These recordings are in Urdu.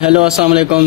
ਹੈਲੋ ਅਸਲਾਮ ਵਾਲੇਕੁਮ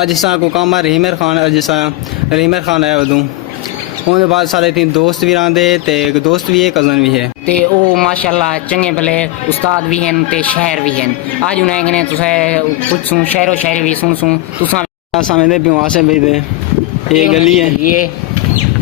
ਅੱਜ ਅਸਾਂ ਕੋ ਕੰਮ ਆ ਰਹੀਮਰ ਖਾਨ ਅੱਜ ਅਸਾਂ ਰਹੀਮਰ ਖਾਨ ਆਇਆ ਉਦੋਂ ਉਹਦੇ ਬਾਅਦ ਸਾਡੇ ਤਿੰਨ ਦੋਸਤ ਵੀ ਆਂਦੇ ਤੇ ਇੱਕ ਦੋਸਤ ਵੀ ਹੈ ਕਜ਼ਨ ਵੀ ਹੈ ਤੇ ਉਹ ਮਾਸ਼ਾਅੱਲਾ ਚੰਗੇ ਭਲੇ ਉਸਤਾਦ ਵੀ ਹਨ ਤੇ ਸ਼ਾਇਰ ਵੀ ਹਨ ਅੱਜ ਉਹਨਾਂ ਨੇ ਤੁਸੀਂ ਕੁਝ ਸੁਣ ਸ਼ਾਇਰੋ ਸ਼ਾਇਰੀ ਵੀ ਸੁਣ ਤੁਸੀਂ ਸਮਝਦੇ ਪਿਓ ਆਸੇ ਭਾਈ ਦੇ ਇਹ ਗਲੀ ਹੈ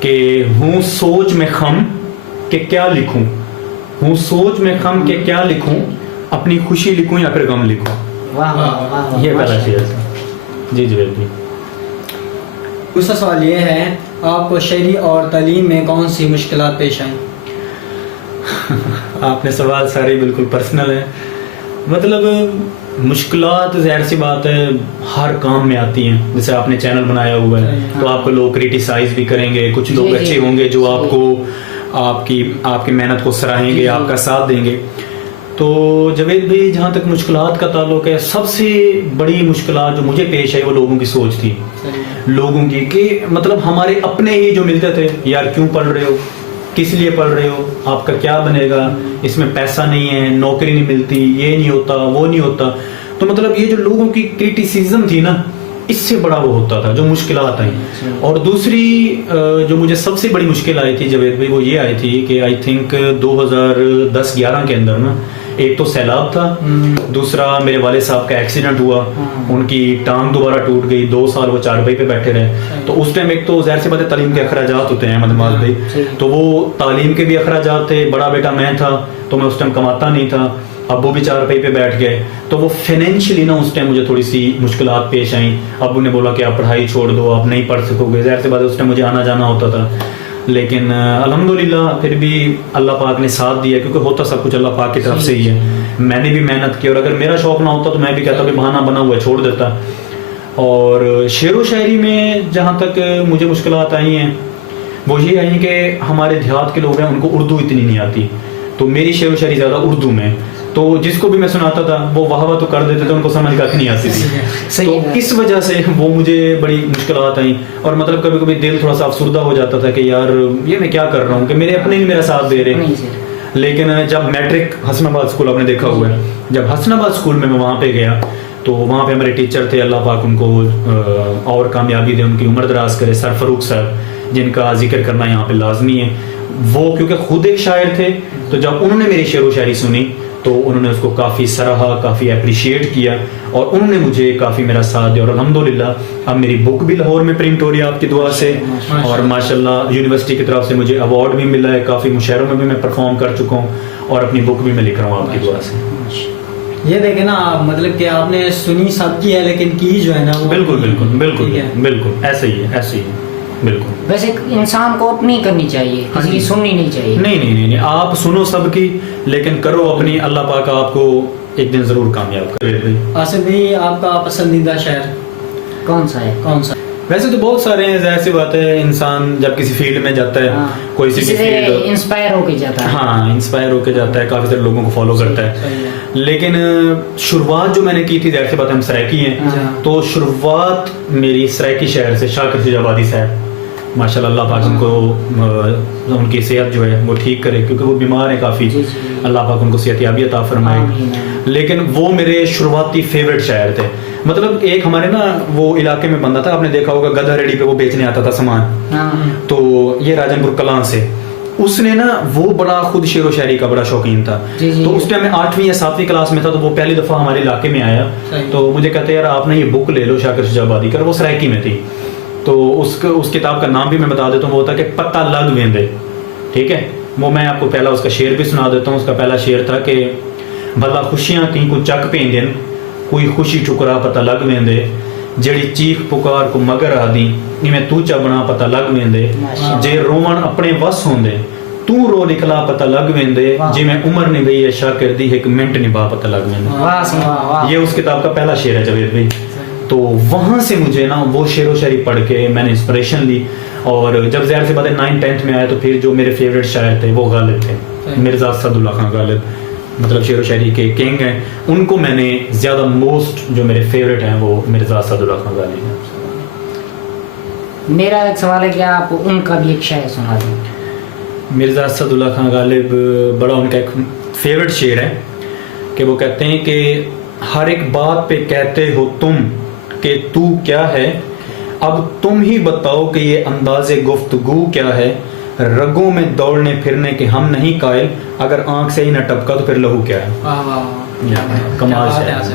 کہ ہوں سوچ میں خم کہ کیا لکھوں، ہوں سوچ میں خم کہ کیا لکھوں، اپنی خوشی لکھوں یا پھر غم لکھوں. واہ واہ واہ، یہ پہلا شعر تھا. جی جوید بھائی. دوسرا سوال یہ ہے آپ کو شعری اور تعلیم میں کون سی مشکلات پیش آئیں؟ آپ نے سوال سارے بالکل پرسنل ہیں. مطلب مشکلات ظاہر سی بات ہے ہر کام میں آتی ہیں. جیسے آپ نے چینل بنایا ہوا ہے تو آپ کو لوگ کریٹیسائز بھی کریں گے، کچھ لوگ اچھے ہوں گے جو آپ کو آپ کی محنت کو سراہیں گے، آپ کا ساتھ دیں گے. تو جاوید بھائی جہاں تک مشکلات کا تعلق ہے، سب سے بڑی مشکلات جو مجھے پیش آئی وہ لوگوں کی سوچ تھی. لوگوں کی کہ مطلب ہمارے اپنے ہی جو ملتے تھے، یار کیوں پڑھ رہے ہو، کس لیے پڑھ رہے ہو، آپ کا کیا بنے گا، اس میں پیسہ نہیں ہے، نوکری نہیں ملتی، یہ نہیں ہوتا، وہ نہیں ہوتا. تو مطلب یہ جو لوگوں کی کریٹیسزم تھی نا، اس سے بڑا وہ ہوتا تھا جو مشکلات آئیں. اور دوسری جو مجھے سب سے بڑی مشکل آئی تھی جاوید بھائی وہ یہ آئی تھی کہ آئی تھنک 2010-11 کے اندر نا، ایک تو سیلاب تھا، دوسرا میرے والد صاحب کا ایکسیڈنٹ ہوا، ان کی ٹانگ دوبارہ ٹوٹ گئی، 2 سال وہ چارپائی پہ بیٹھے رہے. تو اس ٹائم ایک تو ظاہر سی بات ہے تعلیم کے اخراجات ہوتے ہیں احمد نواز بھائی، تو وہ تعلیم کے بھی اخراجات تھے. بڑا بیٹا میں تھا تو میں اس ٹائم کماتا نہیں تھا، ابو بھی چارپائی پہ بیٹھ گئے. تو وہ فائنینشلی نا اس ٹائم مجھے تھوڑی سی مشکلات پیش آئیں. ابو نے بولا کہ آپ پڑھائی چھوڑ دو، آپ نہیں پڑھ سکو گے. ظاہر سی بات ہے اس ٹائم مجھے آنا جانا ہوتا تھا، لیکن الحمدللہ پھر بھی اللہ پاک نے ساتھ دیا، کیونکہ ہوتا سب کچھ اللہ پاک کی طرف سے ہی ہے. میں نے بھی محنت کی، اور اگر میرا شوق نہ ہوتا تو میں بھی کہتا کہ بہانہ بنا ہوا ہے چھوڑ دیتا. اور شعر و شاعری میں جہاں تک مجھے مشکلات آئی ہیں وہ یہ آئی کہ ہمارے دیہات کے لوگ ہیں ان کو اردو اتنی نہیں آتی، تو میری شعر و شاعری زیادہ اردو میں، تو جس کو بھی میں سناتا تھا وہ واہ واہ تو کر دیتے تھے، ان کو سمجھ کھ نہیں آتی تھی. تو اس وجہ سے وہ مجھے بڑی مشکلات آئیں. اور مطلب کبھی کبھی دل تھوڑا سا افسردہ ہو جاتا تھا کہ یار یہ میں کیا کر رہا ہوں، کہ میرے اپنے ہی میرا ساتھ دے رہے ہیں. لیکن جب میٹرک حسن آباد اسکول آپ نے دیکھا ہوا ہے، جب حسن آباد اسکول میں وہاں پہ گیا تو وہاں پہ ہمارے ٹیچر تھے، اللہ پاک ان کو اور کامیابی دے، ان کی عمر دراز کرے، سر فاروق صاحب، جن کا ذکر کرنا یہاں پہ لازمی ہے. وہ کیونکہ خود ایک شاعر تھے، تو جب انہوں نے میری شعر و شاعری سنی تو انہوں نے اس کو کافی سراہا، کافی اپریشیٹ کیا، اور انہوں نے مجھے کافی میرا ساتھ دیا. اور الحمدللہ اب میری بک بھی لاہور میں پرنٹ ہو رہی ہے آپ کی دعا سے، اور ماشاءاللہ یونیورسٹی کی طرف سے مجھے ایوارڈ بھی ملا ہے، کافی مشاعروں میں بھی میں پرفارم کر چکا ہوں، اور اپنی بک بھی میں لکھ رہا ہوں آپ کی دعا سے. یہ دیکھیں نا آپ، مطلب کہ آپ نے سنی سب کی ہے لیکن کی جو ہے نا وہ بالکل بالکل بالکل بالکل ایسے ہی ہے، ایسے ہی ہے بالکل. ویسے انسان کو اپنی کرنی چاہیے، کسی کی سننی نہیں چاہیے. نہیں، آپ سنو سب کی لیکن کرو اپنی، اللہ پاک آپ کو ایک دن ضرور کامیاب کرے. آصف بھائی آپ کا پسندیدہ شاعر کون سا ہے؟ کون سا؟ ویسے تو بہت سارے ہیں، ظاہر سی بات ہے انسان جب کسی فیلڈ میں جاتا ہے، کوئی سی بھی فیلڈ انسپائر ہو کے جاتا ہے، ہاں انسپائر ہو کے جاتا ہے، کافی سارے لوگوں کو فالو کرتا ہے. لیکن شروعات جو میں نے کی تھی، ظاہر سی بات ہے ہم سرائکی ہیں، تو شروعات میری سرائکی شہر سے شاکر شجابادی صاحب، ماشاءاللہ اللہ پاک ان کو ان کی صحت جو ہے وہ ٹھیک کرے، کیونکہ وہ بیمار ہیں کافی، اللہ پاک ان کو صحت یابی عطا فرمائے. لیکن وہ میرے شروعاتی فیوریٹ شاعر تھے. مطلب ایک ہمارے نا وہ علاقے میں بندہ تھا، آپ نے دیکھا ہوگا گدھا ریڈی پہ وہ بیچنے آتا تھا سامان، تو یہ راجن پور کلان سے، اس نے نا وہ بڑا خود شعر و شاعری کا بڑا شوقین تھا. تو اس ٹائم میں 8ویں یا 7ویں کلاس میں تھا، تو وہ پہلی دفعہ ہمارے علاقے میں آیا، تو مجھے کہتے یار آپ نے یہ بک لے لو شاکر شجابادی کر، وہ سرائکی میں تھی. تو اس کتاب کا نام بھی میں بتا دیتا ہوں، وہ ہوتا کہ پتہ لگ ویندے. ٹھیک ہے، وہ میں آپ کو پہلا اس کا شعر بھی سنا دیتا ہوں. اس کا پہلا شعر تھا کہ بھلا خوشیاں کہیں کو چک پیندن، کوئی خوشی ٹھکرا پتہ لگ ویندے، جڑی چیخ پکار کو مگر آدی میں تو چبنا پتہ لگ ویندے، جے رومن اپنے وس ہوندے تو رو نکلا پتہ لگ ویندے، جی میں عمر نبھی ہے شاکر دی ایک منٹ نبھا پتہ لگ ویندے. یہ اس کتاب کا پہلا شعر ہے جاوید بھائی. تو وہاں سے مجھے نا وہ شعر و شاعری پڑھ کے میں نے انسپریشن لی. اور جب ظاہر سی بات ہے 9th-10th میں آیا تو پھر جو میرے فیوریٹ شاعر تھے وہ غالب تھے، مرزا اسد اللہ خان غالب، مطلب شعر و شاعری کے کنگ ہیں. ان کو میں نے زیادہ موسٹ جو میرے فیوریٹ ہیں وہ مرزا اسد اللہ خان غالب ہیں. میرا ایک سوال ہے کہ آپ ان کا بھی ایک شاعر سنا دیں. مرزا اسد اللہ خان غالب بڑا ان کا ایک فیوریٹ شعر ہے کہ وہ کہتے ہیں کہ ہر ایک بات پہ کہتے ہو تم کہ تو کیا ہے، اب تم ہی بتاؤ کہ یہ انداز گفتگو کیا ہے، رگوں میں دوڑنے پھرنے کے ہم نہیں قائل، اگر آنکھ سے ہی نہ ٹپکا تو پھر لہو کیا ہے. واہ واہ، کمال سے.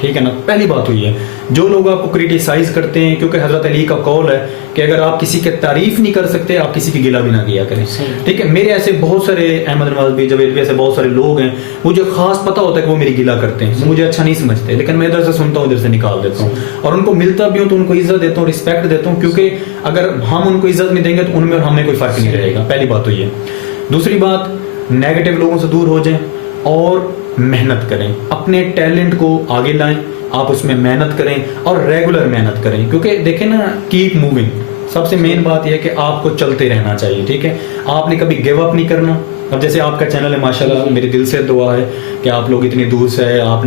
ٹھیک ہے نا. پہلی بات ہوئی ہے جو لوگ آپ کو کریٹیسائز کرتے ہیں, کیونکہ حضرت علی کا قول ہے کہ اگر آپ کسی کی تعریف نہیں کر سکتے آپ کسی کی گلہ بھی نہ کیا کریں. ٹھیک ہے, میرے ایسے بہت سارے احمد نواز بھی, جاوید بھی, ایسے بہت سارے لوگ ہیں مجھے خاص پتہ ہوتا ہے کہ وہ میری گلہ کرتے ہیں, مجھے اچھا نہیں سمجھتے, لیکن میں ادھر سے سنتا ہوں ادھر سے نکال دیتا ہوں, اور ان کو ملتا بھی ہوں تو ان کو عزت دیتا ہوں, رسپیکٹ دیتا ہوں, کیونکہ اگر ہم ان کو عزت نہیں دیں گے تو ان میں اور ہم میں کوئی فرق نہیں رہے گا. پہلی بات تو یہ. دوسری بات, نیگیٹو لوگوں سے دور ہو جائیں اور محنت کریں, اپنے ٹیلنٹ کو آگے لائیں, آپ اس میں محنت کریں اور ریگولر محنت کریں, کیونکہ دیکھیں نا کیپ موونگ, سب سے مین بات یہ ہے کہ آپ کو چلتے رہنا چاہیے. ٹھیک ہے, آپ نے کبھی گیو اپ نہیں کرنا. اب جیسے آپ کا چینل ہے ماشاءاللہ, میرے دل سے دعا ہے کہ آپ لوگ اتنی دور سے ہے, آپ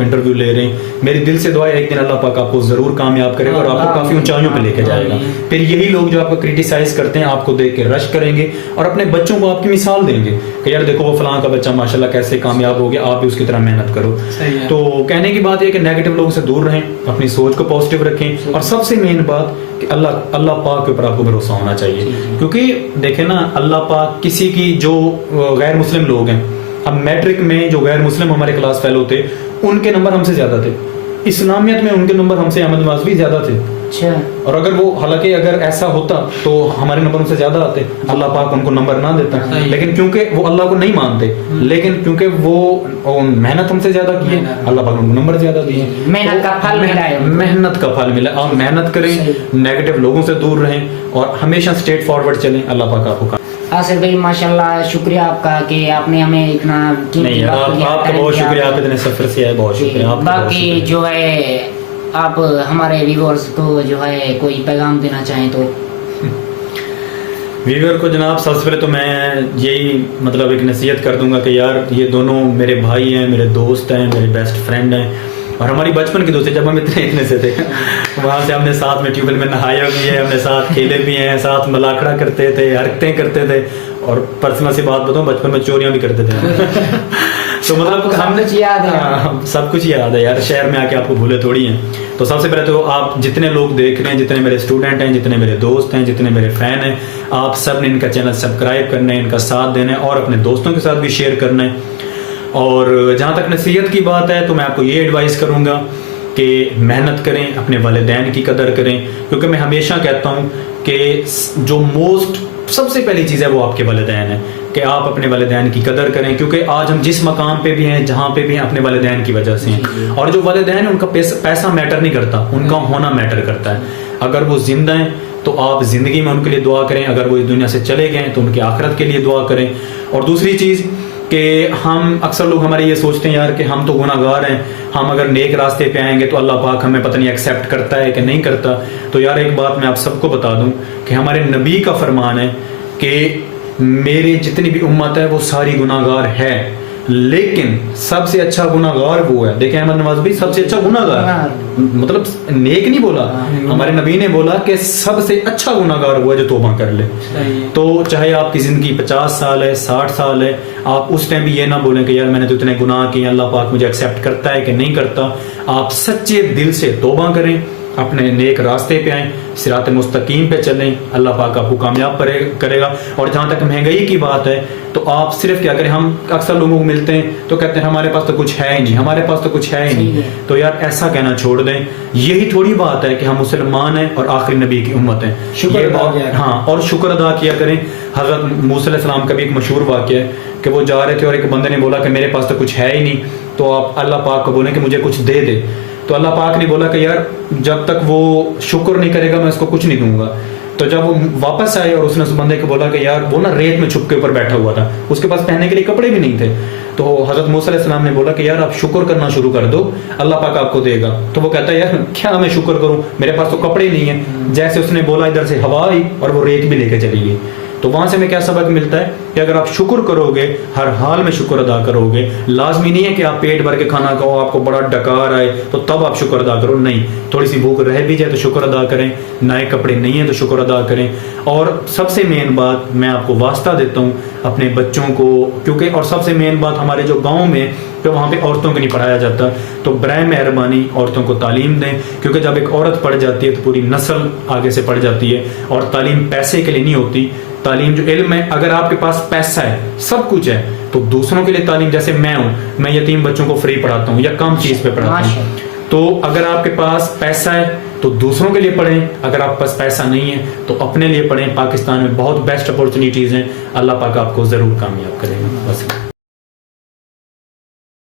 انٹرویو لے رہے ہیں, میری دل سے دعا ہے ایک دن اللہ پاک آپ کو ضرور کامیاب کرے گا اور آپ کو کافی اونچائیوں پہ لے کے جائے گا. پھر یہی لوگ جو آپ کو کریٹیسائز کرتے ہیں آپ کو دیکھ کے رش کریں گے اور اپنے بچوں کو آپ کی مثال دیں گے کہ یار دیکھو وہ فلاں کا بچہ ماشاءاللہ کیسے کامیاب ہو گیا, آپ بھی اس کی طرح محنت کرو. تو کہنے کی بات یہ کہ نیگیٹو لوگوں سے دور رہیں, اپنی سوچ کو پازیٹیو رکھیں, اور سب سے مین بات کہ اللہ پاک کے اوپر آپ کو بھروسہ ہونا چاہیے. کیونکہ دیکھیں نا اللہ پاک کسی کی جو غیر مسلم لوگ ہیں, اب میٹرک میں جو غیر مسلم ہمارے کلاس فیلو تھے ان کے نمبر ہم سے زیادہ تھے, اسلامیت میں ان کے نمبر ہم سے احمد نواز بھی زیادہ تھے. اور اگر وہ حالانکہ اگر ایسا ہوتا تو ہمارے نمبر ان سے زیادہ آتے, اللہ پاک ان کو نمبر نہ دیتا, لیکن کیونکہ وہ اللہ کو نہیں مانتے, لیکن کیونکہ وہ محنت ہم سے زیادہ کی ہے اللہ پاک ان کو نمبر زیادہ دیے. محنت کا پھل ملا ہے, محنت کا پھل ملا. آپ محنت کریں, نیگیٹو لوگوں سے دور رہیں اور ہمیشہ اسٹریٹ فارورڈ چلیں, اللہ پاک آپ کو. آصف بھائی ماشاءاللہ شکریہ آپ کا کہ آپ نے ہمیں اتنا نہیں, آپ کا بہت شکریہ, آپ اتنے سفر سے آئے, بہت شکریہ. باقی جو ہے آپ ہمارے ویورز کو جو ہے کوئی پیغام دینا چاہیں تو. ویور کو جناب سب سے پہلے تو میں یہی مطلب ایک نصیحت کر دوں گا کہ یار یہ دونوں میرے بھائی ہیں, میرے دوست ہیں, میرے بیسٹ فرینڈ ہیں, اور ہماری بچپن کی دوستی. جب ہم اتنے سے تھے وہاں سے ہم نے ساتھ میں ٹیوب ویل میں نہایا بھی ہے, ہم نے ساتھ کھیلے بھی ہیں, ساتھ ملاقڑا کرتے تھے, حرکتیں کرتے تھے, اور پرسنل سی بات بتاؤں بچپن میں چوریاں بھی کرتے تھے. تو مطلب ہم نے سب کچھ یاد ہے یار, شہر میں آ کے آپ کو بھولے تھوڑی ہیں. تو سب سے پہلے تو آپ جتنے لوگ دیکھ رہے ہیں, جتنے میرے اسٹوڈنٹ ہیں, جتنے میرے دوست ہیں, جتنے میرے فین ہیں, آپ سب نے ان کا چینل سبسکرائب کرنا ہے, ان کا ساتھ دینا ہے اور اپنے دوستوں کے ساتھ بھی شیئر کرنا ہے. اور جہاں تک نصیحت کی بات ہے تو میں آپ کو یہ ایڈوائز کروں گا کہ محنت کریں, اپنے والدین کی قدر کریں, کیونکہ میں ہمیشہ کہتا ہوں کہ جو سب سے پہلی چیز ہے وہ آپ کے والدین ہیں, کہ آپ اپنے والدین کی قدر کریں, کیونکہ آج ہم جس مقام پہ بھی ہیں, جہاں پہ بھی ہیں, اپنے والدین کی وجہ سے ہیں. اور جو والدین ہیں ان کا پیسہ میٹر نہیں کرتا, ان کا ہونا میٹر کرتا ہے. اگر وہ زندہ ہیں تو آپ زندگی میں ان کے لیے دعا کریں, اگر وہ اس دنیا سے چلے گئے تو ان کی آخرت کے لیے دعا کریں. اور دوسری چیز کہ ہم اکثر لوگ ہمارے یہ سوچتے ہیں یار کہ ہم تو گناہ گار ہیں, ہم اگر نیک راستے پہ آئیں گے تو اللہ پاک ہمیں پتہ نہیں ایکسیپٹ کرتا ہے کہ نہیں کرتا. تو یار ایک بات میں آپ سب کو بتا دوں کہ ہمارے نبی کا فرمان ہے کہ میری جتنی بھی امت ہے وہ ساری گناہ گار ہے, لیکن سب سے اچھا گناہ گار وہ ہے. دیکھیں احمد نواز بھی سب سے اچھا گناہ گار, مطلب نیک نہیں بولا, ہمارے نبی نے بولا کہ سب سے اچھا گناہ گار وہ ہے جو توبہ کر لے. تو چاہے آپ کی زندگی 50 سال ہے, 60 سال ہے, آپ اس ٹائم بھی یہ نہ بولیں کہ یار میں نے تو اتنے گناہ کیے, اللہ پاک مجھے ایکسیپٹ کرتا ہے کہ نہیں کرتا. آپ سچے دل سے توبہ کریں, اپنے نیک راستے پہ آئیں, صراط مستقیم پہ چلیں, اللہ پاک آپ کو کامیاب کرے گا. اور جہاں تک مہنگائی کی بات ہے تو آپ صرف کیا کریں, ہم اکثر لوگوں کو ملتے ہیں تو کہتے ہیں ہمارے پاس تو کچھ ہے ہی نہیں, ہمارے پاس تو کچھ ہے ہی نہیں. تو یار ایسا کہنا چھوڑ دیں, یہی تھوڑی بات ہے کہ ہم مسلمان ہیں اور آخری نبی کی امت ہیں. ہاں, اور شکر ادا کیا کریں. حضرت موسیٰ علیہ السلام کا بھی ایک مشہور واقعہ ہے کہ وہ جا رہے تھے اور ایک بندے نے بولا کہ میرے پاس تو کچھ ہے ہی نہیں, تو آپ اللہ پاک کو بولیں کہ مجھے کچھ دے دے. تو اللہ پاک نے بولا کہ یار جب تک وہ شکر نہیں کرے گا میں اس کو کچھ نہیں دوں گا. تو جب وہ واپس آئے اور اس نے اس بندے کو بولا کہ یار وہ نا ریت میں چھپ کے اوپر بیٹھا ہوا تھا, اس کے پاس پہننے کے لیے کپڑے بھی نہیں تھے, تو حضرت موسیٰ علیہ السلام نے بولا کہ یار آپ شکر کرنا شروع کر دو, اللہ پاک آپ کو دے گا. تو وہ کہتا ہے یار کیا میں شکر کروں, میرے پاس تو کپڑے نہیں ہیں. جیسے اس نے بولا ادھر سے ہوا آئی اور وہ ریت بھی لے کے چلی گئی. تو وہاں سے ہمیں کیا سبق ملتا ہے کہ اگر آپ شکر کرو گے, ہر حال میں شکر ادا کرو گے, لازمی نہیں ہے کہ آپ پیٹ بھر کے کھانا کھاؤ, آپ کو بڑا ڈکار آئے تو تب آپ شکر ادا کرو, نہیں, تھوڑی سی بھوک رہ بھی جائے تو شکر ادا کریں, نئے کپڑے نہیں ہیں تو شکر ادا کریں. اور سب سے مین بات میں آپ کو واسطہ دیتا ہوں اپنے بچوں کو, کیونکہ اور سب سے مین بات ہمارے جو گاؤں میں کہ وہاں پہ عورتوں کو نہیں پڑھایا جاتا, تو برائے مہربانی عورتوں کو تعلیم دیں, کیونکہ جب ایک عورت پڑھ جاتی ہے تو پوری نسل آگے سے پڑھ جاتی ہے. اور تعلیم پیسے کے لیے نہیں ہوتی, تعلیم جو علم ہے, اگر آپ کے پاس پیسہ ہے, سب کچھ ہے, تو دوسروں کے لیے تعلیم، جیسے میں ہوں، میں یتیم بچوں کو فری پڑھاتا ہوں یا کم چیز پہ پڑھاتا ہوں، تو اگر آپ کے پاس پیسہ ہے تو دوسروں کے لیے پڑھیں، اگر آپ کے پاس پیسہ نہیں ہے تو اپنے لیے پڑھیں. پاکستان میں بہت بیسٹ اپورچونیٹیز ہیں، اللہ پاک آپ کو ضرور کامیاب کرے گا. بس.